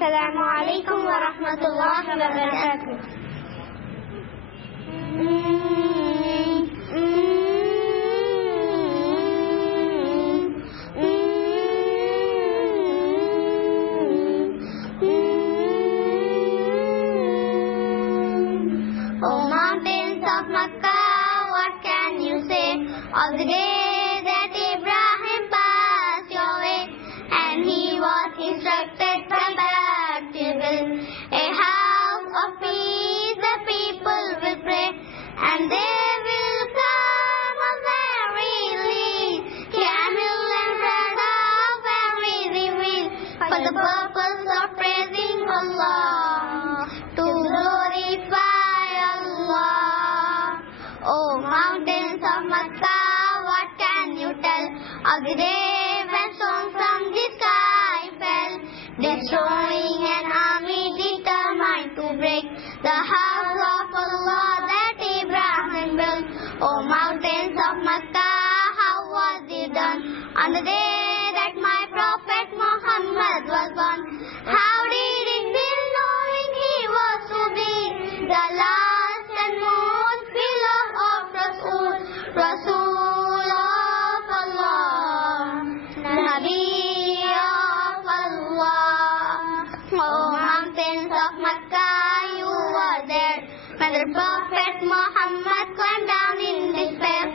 Assalamu alaikum wa rahmatullahi wa barakatuh. Oh mountains of Makkah, what can you say of the day that Ibrahim passed your way, and he was instructed from back to build a house of peace. The people will pray, and they will come of verily, camel and bread of every reveal, for the purpose of praising Allah, to glorify Allah. Oh mountains of Makkah, what can you tell of the day when stones from the sky fell, destroying an army determined to break the house of Allah that Abraham built? Oh mountains of Makkah, how was it done on the day that my Prophet Muhammad was born? How did it feel knowing he was to be the last and most beloved of Rasul of Allah, Nabi of Allah? Oh mountains of Makkah, you were there when the Prophet Muhammad climbed down in despair,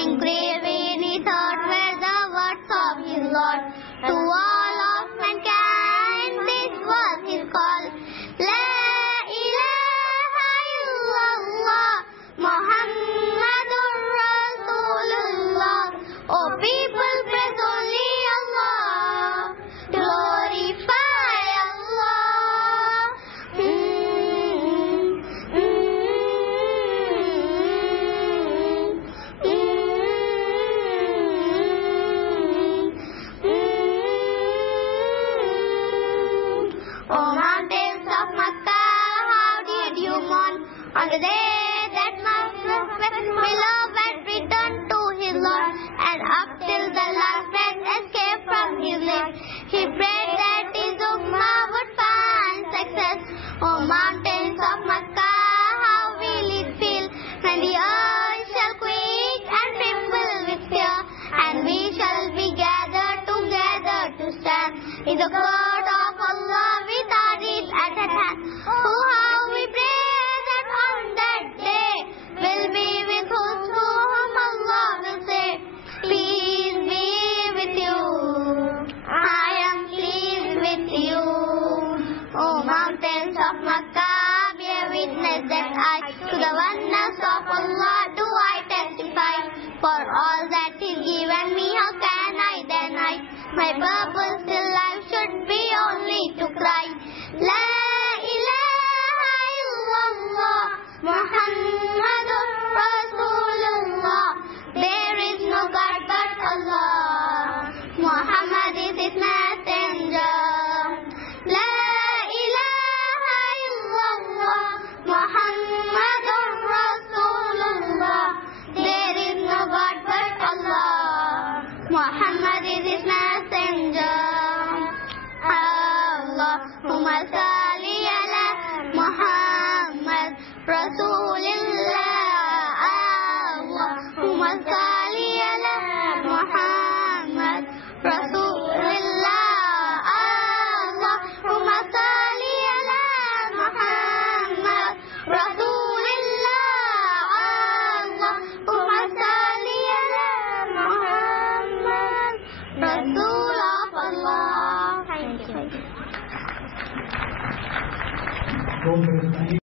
engraved in his heart were the words of his Lord to all of mankind. This was his call: La ilaha illallah, Muhammadur Rasulullah. Oh people, praise only Allah, glorify Allah. Oh mountains of Makkah, how did you mourn on the day that my beloved returned to his Lord, and up till the last breath escaped from his lips, he prayed that his ummah would find success. Oh mountains of Makkah, how will it feel when the earth shall quake and tremble with fear, and we shall be gathered together to stand in the court of Allah with our deeds at hand. Oh how we pray that on that day will be with those to whom Allah will say, peace be with you, I am pleased with you. Oh mountains of Makkah, bear witness that I to the oneness of Allah do I testify. For all that is given me, how can I deny? My purpose till life should be only to cry, La ilaha illallah, Muhammadur Rasulullah. There is no God but Allah, Muhammad is his messenger. La ilaha illallah, Muhammadur Rasulullah. There is no God but Allah, Muhammad is his messenger. Allahumma salli ala Muhammad Rasulillah. Allahumma salli ala Muhammad Rasulillah. Allahumma salli ala Muhammad Rasulillah. Allahumma salli ala Muhammad Rasul of Allah. Thank you.